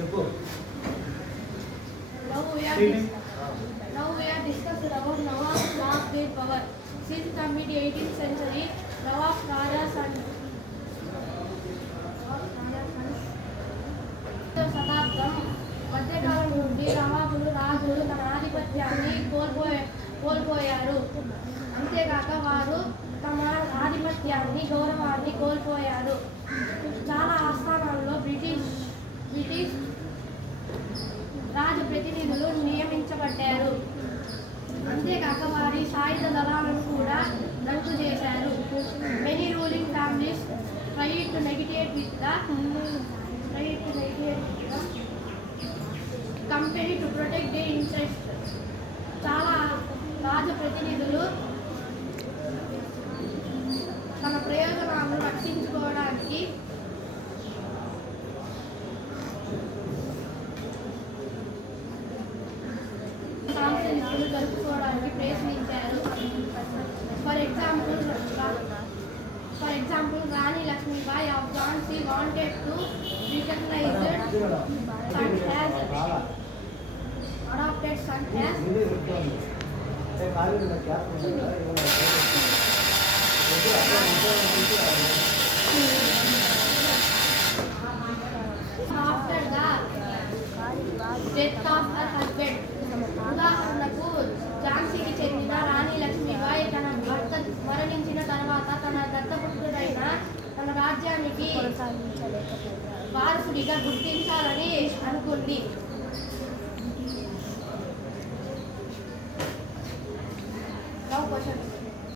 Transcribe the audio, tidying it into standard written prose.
Now we are discussing about Nawab's last great power. Since the mid-18th century, Nawab Rajas and శతాబ్దం మధ్యకాలం నుండి నవాబులు రాజులు తన ఆధిపత్యాన్ని కోల్పోయారు. అంతేకాక వారు తమ ఆధిపత్యాన్ని గౌరవాన్ని కోల్పోయారు. చాలా ఆస్థానాల్లో బ్రిటిష్ రాజు ప్రతినిధులు నియమించబడ్డారు. అంతేకాక వారి సాయుధ దళాలను కూడా దండు చేశారు. Many ruling families tried to negotiate with the company to protect their interests. చాలా రాజ ప్రతినిధులు తన ప్రయోజనాలను రక్షించుకోవడానికి సాంస్కృతికలు జరుపుకోవడానికి ప్రయత్నించారు. For example Rani Lakshmibai of Jhansi wanted to recognize adopted son as after the death of her husband. ఉదాహరణకు ఝాన్సీకి చెందిన రాణి లక్ష్మీబాయి తన భర్త మరణించిన తర్వాత తన దత్తపుత్రుడైన తన రాజ్యానికి వారసుడిగా గుర్తించాలని అనుకుంది.